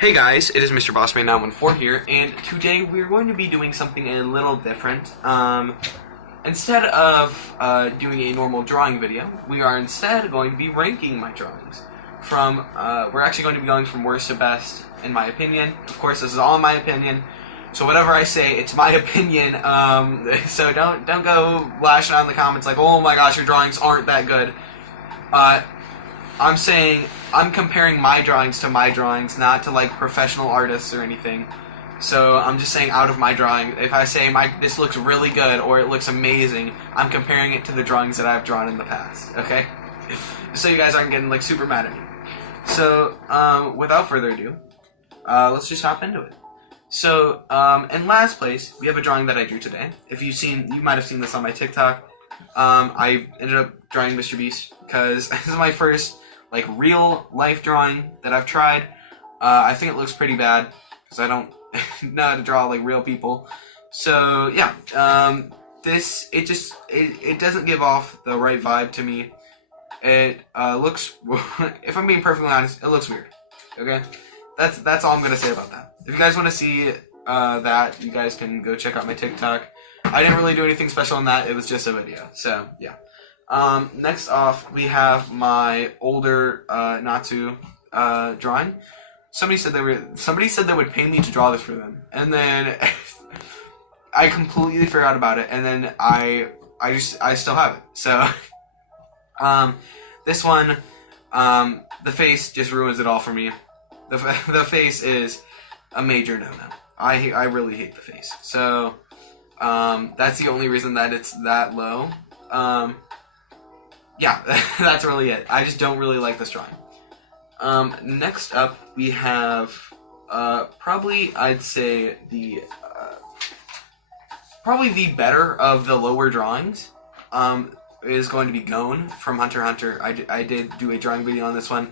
Hey guys, it is Mr. Bossman914 here, and today we're going to be doing something a little different. Instead of doing a normal drawing video, we are instead going to be ranking my drawings. We're actually going to be going from worst to best, in my opinion. Of course, this is all in my opinion, so whatever I say, it's my opinion. So don't go lashing out in the comments like, oh my gosh, your drawings aren't that good. I'm comparing my drawings to my drawings, not to like professional artists or anything. So I'm just saying out of my drawing, if I say this looks really good or it looks amazing, I'm comparing it to the drawings that I've drawn in the past, okay? So you guys aren't getting like super mad at me. So without further ado, let's just hop into it. So in last place, we have a drawing that I drew today. If you might have seen this on my TikTok. I ended up drawing Mr. Beast because this is my first like real life drawing that I've tried. I think it looks pretty bad because I don't know how to draw like real people. So yeah, it doesn't give off the right vibe to me. It looks, if I'm being perfectly honest, it looks weird. Okay, that's all I'm gonna say about that. If you guys want to see that, you guys can go check out my TikTok. I didn't really do anything special in that. It was just a video. So yeah. Next off, we have my older Natsu drawing. Somebody said they would pay me to draw this for them, and then I completely forgot about it, and then I still have it. So this one, the face just ruins it all for me. The face is a major no-no. I really hate the face. So that's the only reason that it's that low. Yeah, that's really it. I just don't really like this drawing. Next up, we have probably I'd say probably the better of the lower drawings is going to be Gon from Hunter x Hunter. I did do a drawing video on this one.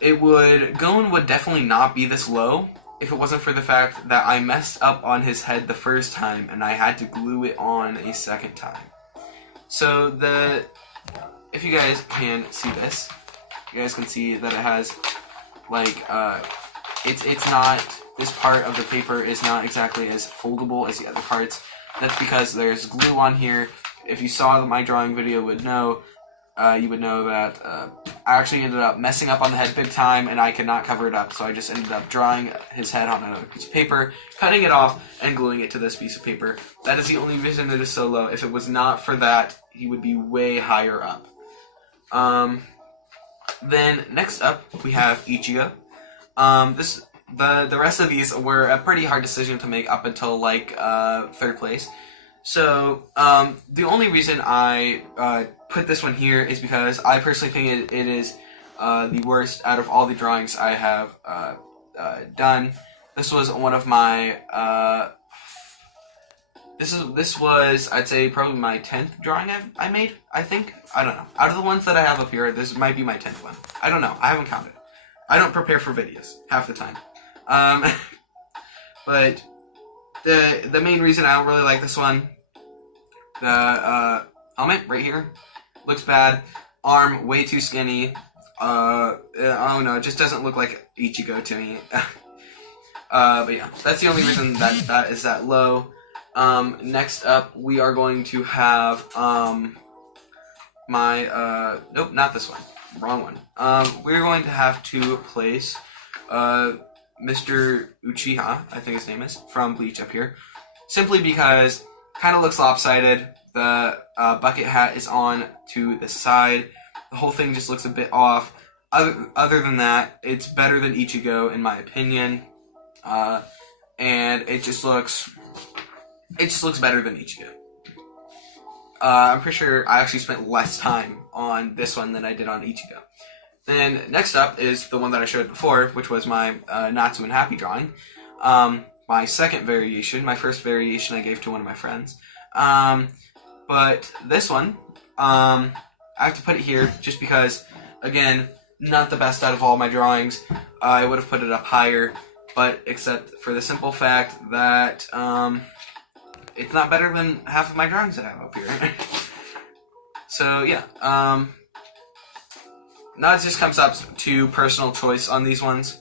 Gon would definitely not be this low if it wasn't for the fact that I messed up on his head the first time and I had to glue it on a second time. So if you guys can see this, you guys can see that it has like it's not, this part of the paper is not exactly as foldable as the other parts. That's because there's glue on here. If you saw my drawing video, you would know that I actually ended up messing up on the head big time and I could not cover it up, so I just ended up drawing his head on another piece of paper, cutting it off, and gluing it to this piece of paper. That is the only reason it is so low. If it was not for that, he would be way higher up. Then next up we have Ichigo. The rest of these were a pretty hard decision to make up until like third place. So the only reason I put this one here is because I personally think it is the worst out of all the drawings I have done. This was one of my this was, I'd say, probably my 10th drawing I made, I think. I don't know. Out of the ones that I have up here, this might be my 10th one. I don't know. I haven't counted. I don't prepare for videos half the time. But the main reason I don't really like this one, the helmet right here looks bad. Arm way too skinny. I don't know. It just doesn't look like Ichigo to me. But yeah, that's the only reason that is that low. Next up, we are going to have nope, not this one. Wrong one. We're going to have to place Mr. Uchiha, I think his name is, from Bleach up here. Simply because kind of looks lopsided. The bucket hat is on to the side. The whole thing just looks a bit off. Other than that, it's better than Ichigo in my opinion. And it just looks better than Ichigo. I'm pretty sure I actually spent less time on this one than I did on Ichigo. Then next up is the one that I showed before, which was my Natsu and Happy drawing. My second variation, my first variation I gave to one of my friends. But this one, I have to put it here just because, again, not the best out of all my drawings. I would have put it up higher, but except for the simple fact that it's not better than half of my drawings that I have up here. So yeah, now it just comes up to personal choice on these ones.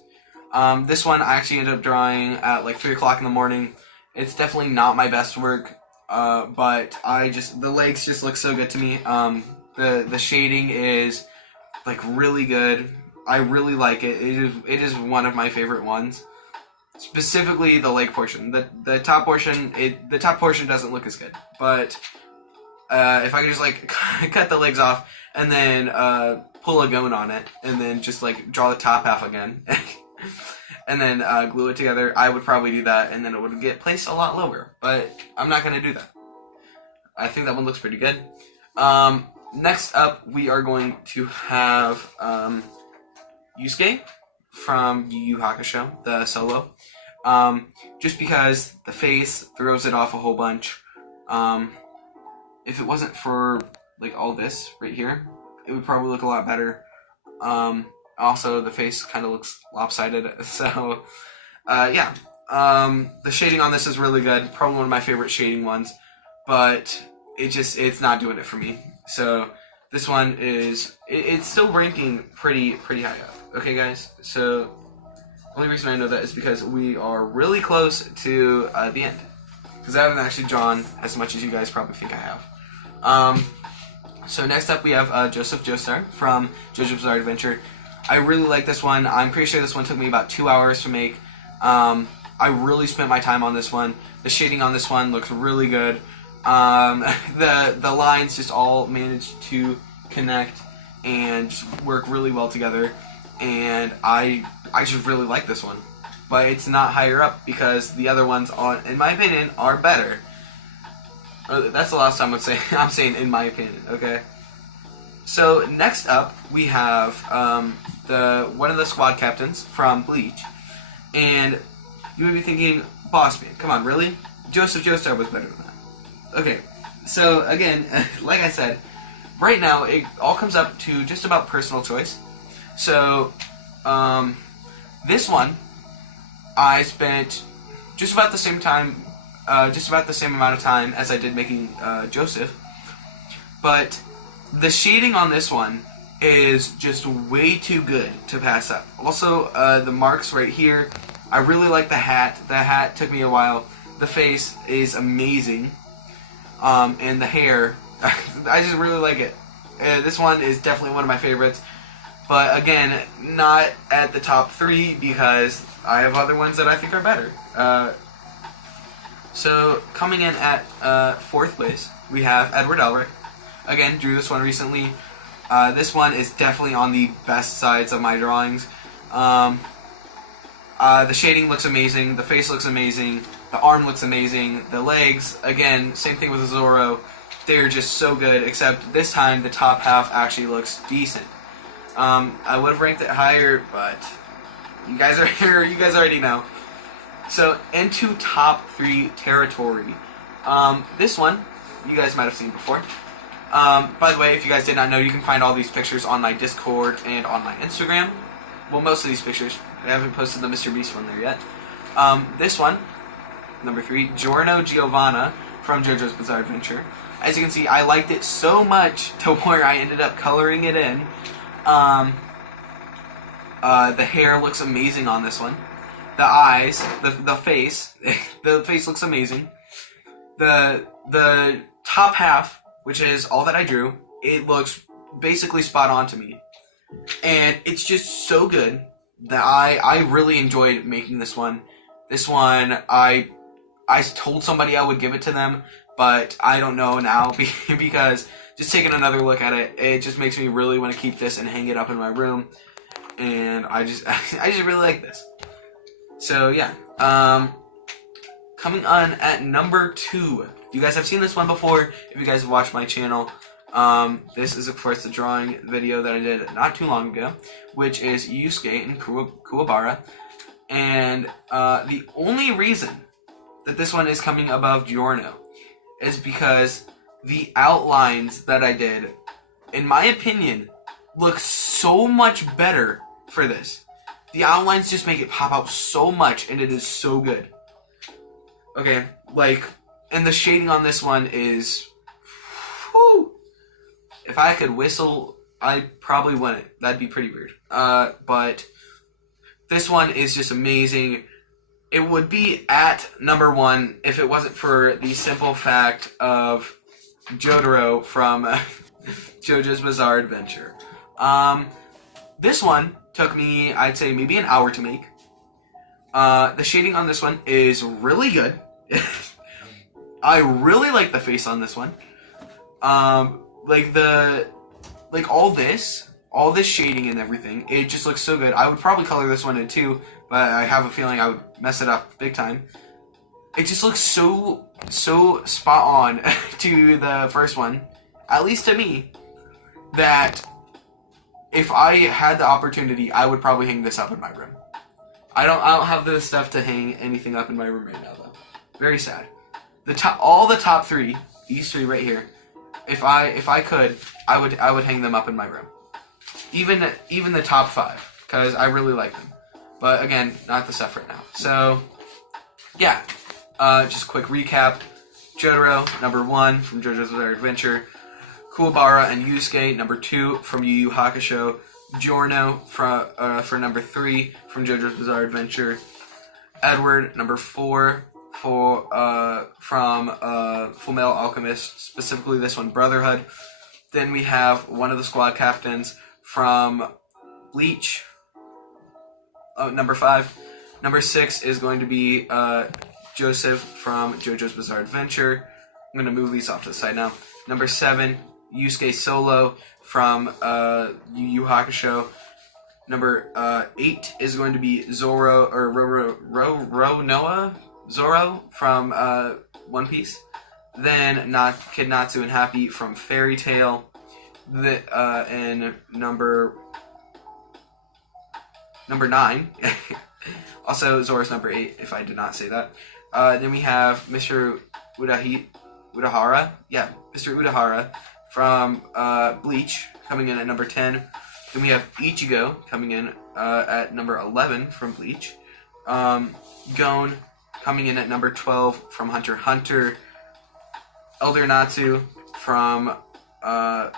This one I actually ended up drawing at like 3 o'clock in the morning. It's definitely not my best work, but the legs just look so good to me. The shading is like really good. I really like it. It is one of my favorite ones. Specifically the leg portion. The top portion doesn't look as good. But if I could just like cut the legs off and then pull a gun on it and then just like draw the top half again and then glue it together, I would probably do that, and then it would get placed a lot lower. But I'm not gonna do that. I think that one looks pretty good. Next up, we are going to have Yusuke from Yu Yu Hakusho, the solo. Just because the face throws it off a whole bunch. If it wasn't for like all this right here, it would probably look a lot better. Also, the face kind of looks lopsided, so yeah. The shading on this is really good. Probably one of my favorite shading ones, but it's not doing it for me. So this one it's still ranking pretty high up. Okay, guys. So the only reason I know that is because we are really close to the end. Because I haven't actually drawn as much as you guys probably think I have. So next up we have Joseph Joestar from JoJo's Bizarre Adventure. I really like this one. I'm pretty sure this one took me about 2 hours to make. I really spent my time on this one. The shading on this one looks really good. The lines just all managed to connect and just work really well together. And I just really like this one. But it's not higher up because the other ones, in my opinion, are better. That's the last time I'm saying in my opinion, okay? So next up we have one of the squad captains from Bleach. And you may be thinking, boss man, come on, really? Joseph Joestar was better than that. Okay, so again, like I said, right now it all comes up to just about personal choice. So, this one, I spent just about the same amount of time as I did making Joseph, but the shading on this one is just way too good to pass up. Also, the marks right here, I really like the hat. The hat took me a while. The face is amazing, and the hair, I just really like it. This one is definitely one of my favorites. But again, not at the top 3 because I have other ones that I think are better. So coming in at 4th place, we have Edward Elric. Again, drew this one recently. This one is definitely on the best sides of my drawings. The shading looks amazing. The face looks amazing. The arm looks amazing. The legs, again, same thing with Zoro. They're just so good, except this time the top half actually looks decent. I would have ranked it higher, but you guys are here. You guys already know. So into top 3 territory. This one you guys might have seen before. By the way, if you guys did not know, you can find all these pictures on my Discord and on my Instagram. Well, most of these pictures. I haven't posted the Mr. Beast one there yet. This one, number 3, Giorno Giovanna from JoJo's Bizarre Adventure. As you can see, I liked it so much to where I ended up coloring it in. The hair looks amazing on this one. The eyes, the face, the face looks amazing. The top half, which is all that I drew, it looks basically spot on to me. And it's just so good that I really enjoyed making this one. This one, I told somebody I would give it to them, but I don't know now because just taking another look at it, it just makes me really want to keep this and hang it up in my room. And I just really like this. So yeah, coming on at number 2. You guys have seen this one before if you guys have watched my channel. This is of course the drawing video that I did not too long ago, which is Yusuke and Kuwabara. And the only reason that this one is coming above Giorno is because the outlines that I did, in my opinion, look so much better for this. The outlines just make it pop out so much, and it is so good. Okay, like, and the shading on this one is, whew. If I could whistle, I probably wouldn't. That'd be pretty weird. But This one is just amazing. It would be at number 1 if it wasn't for the simple fact of Jotaro from JoJo's Bizarre Adventure. This one took me, I'd say, maybe an hour to make. The shading on this one is really good. I really like the face on this one. Like all this shading and everything, it just looks so good. I would probably color this one in 2, but I have a feeling I would mess it up big time. It just looks so spot on to the first one, at least to me, that if I had the opportunity, I would probably hang this up in my room. I don't have the stuff to hang anything up in my room right now, though. Very sad. All the top 3, these 3 right here, if I could, I would hang them up in my room. Even the top 5, because I really like them. But again, not the stuff right now. So, yeah. Just a quick recap. Jotaro, number 1 from JoJo's Bizarre Adventure. Kuwabara and Yusuke, number 2 from Yu Yu Hakusho. Giorno for number 3 from JoJo's Bizarre Adventure. Edward, number 4 from Fullmetal Alchemist, specifically this one, Brotherhood. Then we have one of the squad captains from Bleach, number 5. Number 6 is going to be Joseph from JoJo's Bizarre Adventure. I'm going to move these off to the side now. Number 7, Yusuke Solo from Yu Yu Hakusho. Number 8 is going to be Zoro from One Piece. Then Kid Natsu and Happy from Fairy Tail. And number 9. Also, Zoro's number 8, if I did not say that. Then we have Mr. Urahara. Yeah, Mr. Urahara from Bleach, coming in at number 10. Then we have Ichigo coming in at number 11 from Bleach. Gon coming in at number 12 from Hunter x Hunter. Elder Natsu from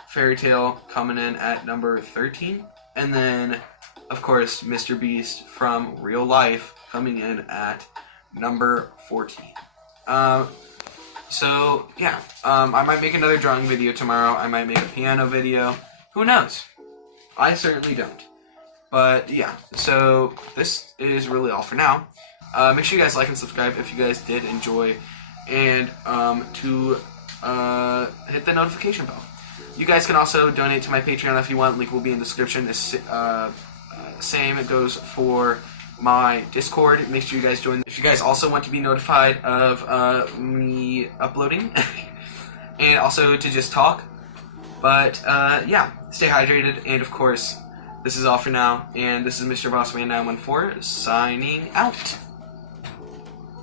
Fairy Tail coming in at number 13. And then, of course, Mr. Beast from Real Life coming in at number 14. So, yeah. I might make another drawing video tomorrow. I might make a piano video. Who knows? I certainly don't. But, yeah. So, this is really all for now. Make sure you guys like and subscribe if you guys did enjoy. And to hit the notification bell. You guys can also donate to my Patreon if you want. Link will be in the description. Same it goes for my Discord. Make sure you guys join. If you guys also want to be notified of me uploading and also to just talk. But yeah, stay hydrated, and of course, this is all for now. And this is Mr. Bossman 914 signing out.